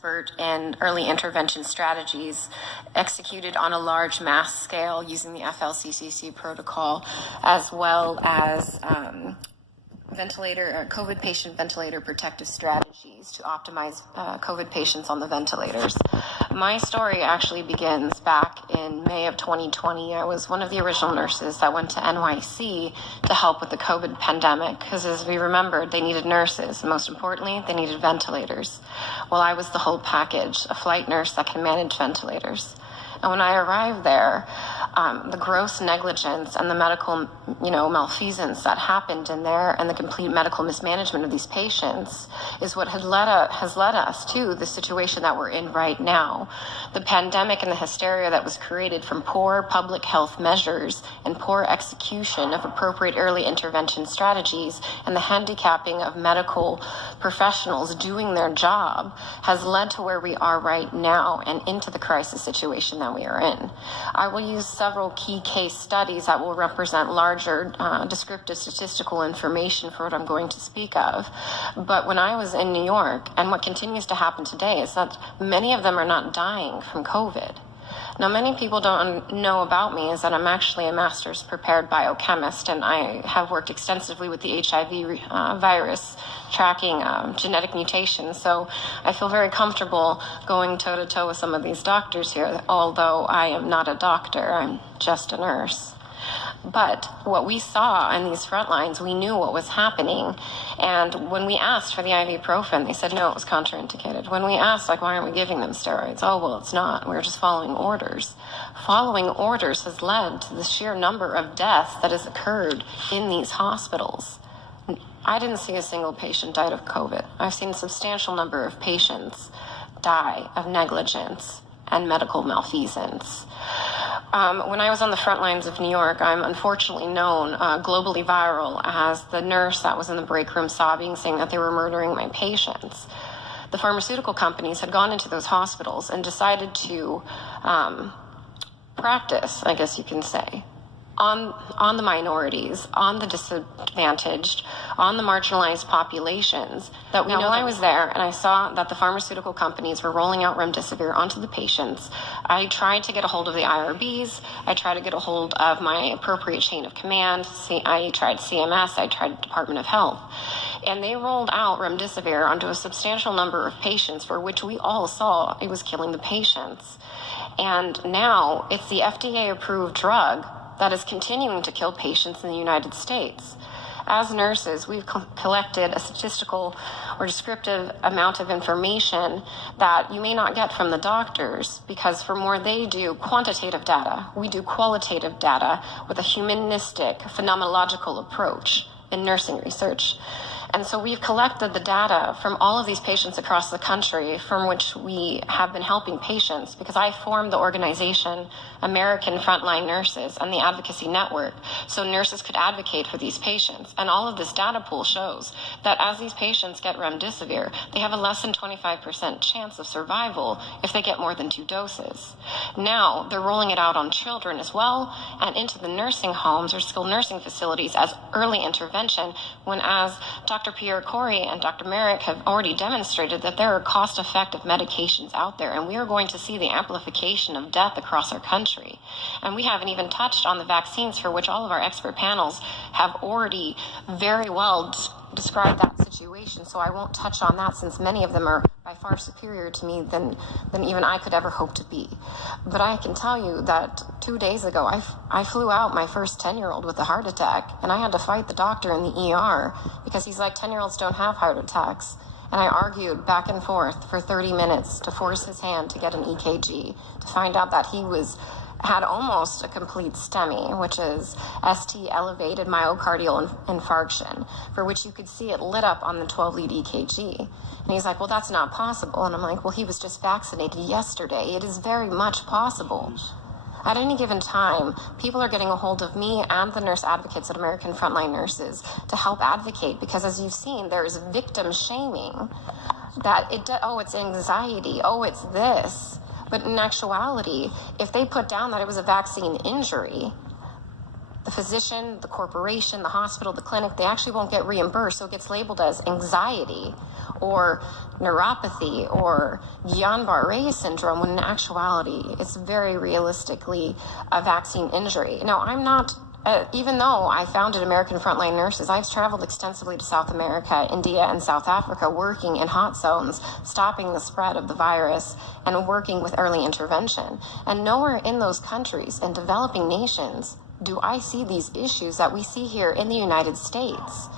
expert in early intervention strategies executed on a large mass scale using the FLCCC protocol, as well as COVID patient ventilator protective strategies to optimize COVID patients on the ventilators. My story actually begins back in May of 2020. I was one of the original nurses that went to NYC to help with the COVID pandemic, because as we remembered, they needed nurses. And most importantly, they needed ventilators. Well, I was the whole package, a flight nurse that can manage ventilators. And when I arrived there, the gross negligence and the medical, malfeasance that happened in there and the complete medical mismanagement of these patients is what has led us to the situation that we're in right now. The pandemic and the hysteria that was created from poor public health measures and poor execution of appropriate early intervention strategies and the handicapping of medical professionals doing their job has led to where we are right now and into the crisis situation that we are in. I will use several key case studies that will represent larger descriptive statistical information for what I'm going to speak of. But when I was in New York, and what continues to happen today, is that many of them are not dying from COVID. Now, many people don't know about me is that I'm actually a master's prepared biochemist, and I have worked extensively with the HIV virus, tracking genetic mutations. So I feel very comfortable going toe-to-toe with some of these doctors here, although I am not a doctor, I'm just a nurse. But what we saw in these front lines, we knew what was happening. And when we asked for the ibuprofen, they said, no, it was contraindicated. When we asked, why aren't we giving them steroids? Oh, well, it's not. We're just following orders. Following orders has led to the sheer number of deaths that has occurred in these hospitals. I didn't see a single patient died of COVID. I've seen a substantial number of patients die of negligence and medical malfeasance. When I was on the front lines of New York, I'm unfortunately known globally viral as the nurse that was in the break room sobbing, saying that they were murdering my patients. The pharmaceutical companies had gone into those hospitals and decided to practice, I guess you can say, on the minorities, on the disadvantaged, on the marginalized populations. That we know I was there and I saw that the pharmaceutical companies were rolling out remdesivir onto the patients. I tried to get a hold of the IRBs. I tried to get a hold of my appropriate chain of command. I tried CMS. I tried Department of Health. And they rolled out remdesivir onto a substantial number of patients for which we all saw it was killing the patients. And now it's the FDA-approved drug that is continuing to kill patients in the United States. As nurses, we've collected a statistical or descriptive amount of information that you may not get from the doctors, because from where they do quantitative data, we do qualitative data with a humanistic, phenomenological approach in nursing research. And so we've collected the data from all of these patients across the country from which we have been helping patients, because I formed the organization American Frontline Nurses and the Advocacy Network so nurses could advocate for these patients. And all of this data pool shows that as these patients get remdesivir, they have a less than 25% chance of survival if they get more than 2 doses. Now they're rolling it out on children as well and into the nursing homes or skilled nursing facilities as early intervention, when, as Dr. Pierre Corey and Dr. Merrick have already demonstrated, that there are cost-effective medications out there, and we are going to see the amplification of death across our country. And we haven't even touched on the vaccines, for which all of our expert panels have already very well described that situation, so I won't touch on that, since many of them are by far superior to me than even I could ever hope to be. But I can tell you that 2 days ago, I flew out my first 10-year-old with a heart attack, and I had to fight the doctor in the ER because he's like, 10-year-olds don't have heart attacks. And I argued back and forth for 30 minutes to force his hand to get an EKG, to find out that he had almost a complete STEMI, which is ST elevated myocardial infarction, for which you could see it lit up on the 12-lead EKG. And he's like, well, that's not possible. And I'm like, well, he was just vaccinated yesterday. It is very much possible. At any given time, people are getting a hold of me and the nurse advocates at American Frontline Nurses to help advocate, because as you've seen, there is victim shaming that it's anxiety, it's this. But in actuality, if they put down that it was a vaccine injury, the physician, the corporation, the hospital, the clinic, they actually won't get reimbursed. So it gets labeled as anxiety or neuropathy or Guillain-Barré syndrome, when in actuality, it's very realistically a vaccine injury. Now, I'm not, even though I founded American Frontline Nurses, I've traveled extensively to South America, India, and South Africa, working in hot zones, stopping the spread of the virus, and working with early intervention. And nowhere in those countries, in developing nations, do I see these issues that we see here in the United States.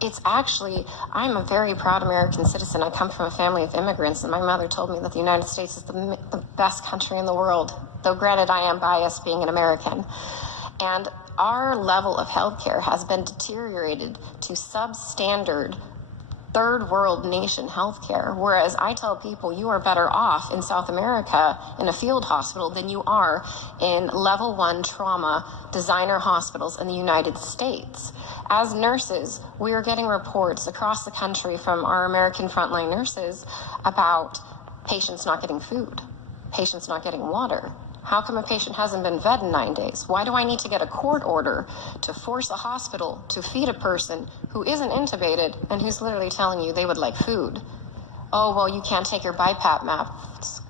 It's actually, I'm a very proud American citizen. I come from a family of immigrants, and my mother told me that the United States is the best country in the world, though granted I am biased being an American. And our level of healthcare has been deteriorated to substandard third world nation healthcare, whereas I tell people you are better off in South America in a field hospital than you are in level 1 trauma designer hospitals in the United States. As nurses, we are getting reports across the country from our American Frontline Nurses about patients not getting food, patients not getting water. How come a patient hasn't been fed in 9 days? Why do I need to get a court order to force a hospital to feed a person who isn't intubated and who's literally telling you they would like food? Oh, well, you can't take your BiPAP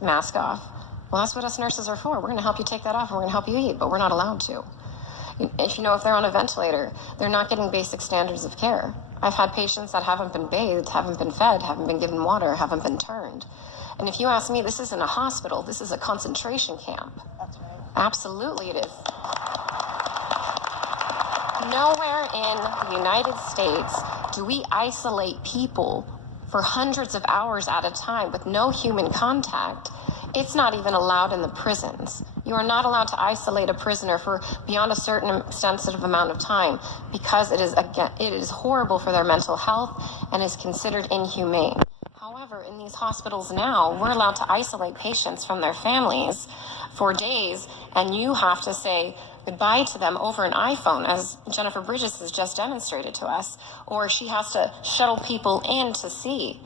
mask off. Well, that's what us nurses are for. We're going to help you take that off and we're going to help you eat, but we're not allowed to. If they're on a ventilator, they're not getting basic standards of care. I've had patients that haven't been bathed, haven't been fed, haven't been given water, haven't been turned. And if you ask me, this isn't a hospital, this is a concentration camp. That's right. Absolutely it is. Nowhere in the United States do we isolate people for hundreds of hours at a time with no human contact. It's not even allowed in the prisons. You are not allowed to isolate a prisoner for beyond a certain extensive amount of time because it is horrible for their mental health and is considered inhumane. However, in these hospitals now, we're allowed to isolate patients from their families for days, and you have to say goodbye to them over an iPhone, as Jennifer Bridges has just demonstrated to us, or she has to shuttle people in to see.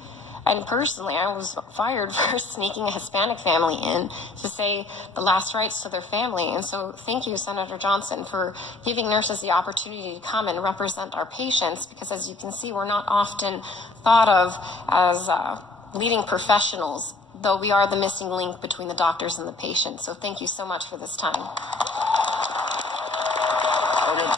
And personally, I was fired for sneaking a Hispanic family in to say the last rites to their family. And so thank you, Senator Johnson, for giving nurses the opportunity to come and represent our patients, because as you can see, we're not often thought of as leading professionals, though we are the missing link between the doctors and the patients. So thank you so much for this time. Okay.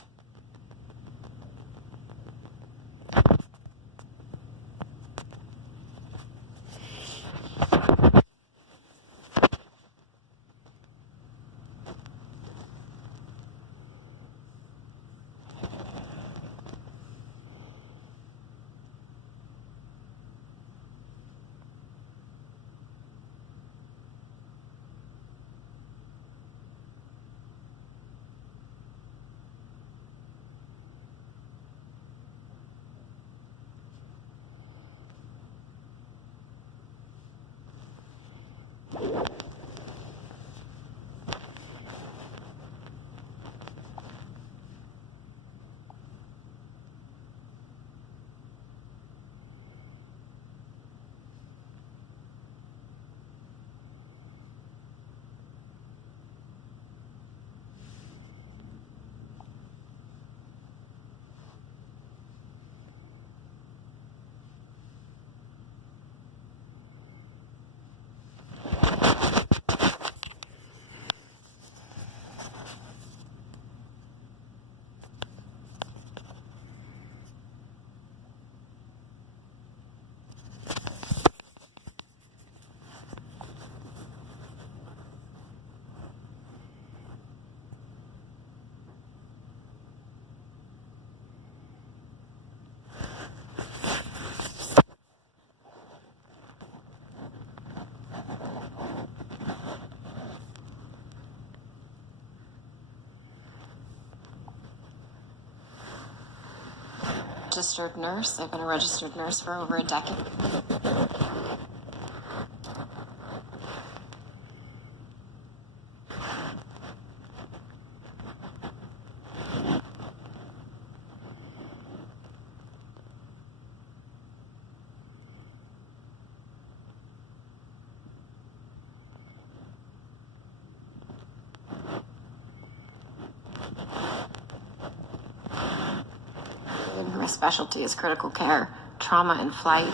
Registered nurse. I've been a registered nurse for over a decade. specialty is critical care, trauma and flight.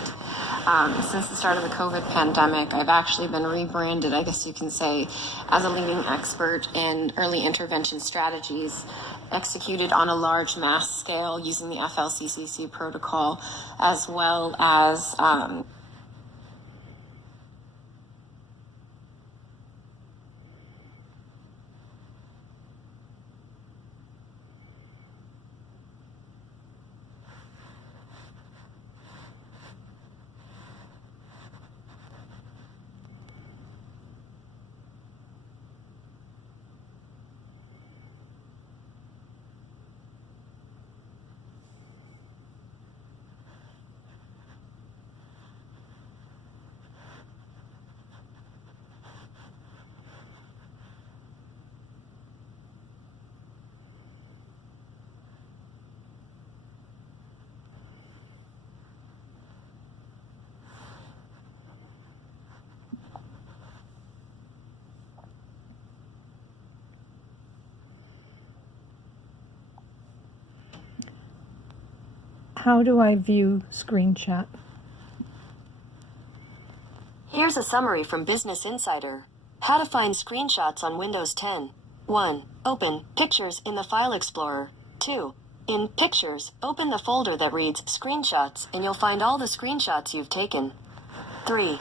Since the start of the COVID pandemic, I've actually been rebranded, I guess you can say, as a leading expert in early intervention strategies executed on a large mass scale using the FLCCC protocol, as well as How do I view screenshot? Here's a summary from Business Insider. How to find screenshots on Windows 10. 1. Open Pictures in the File Explorer. 2. In Pictures, open the folder that reads Screenshots and you'll find all the screenshots you've taken. 3.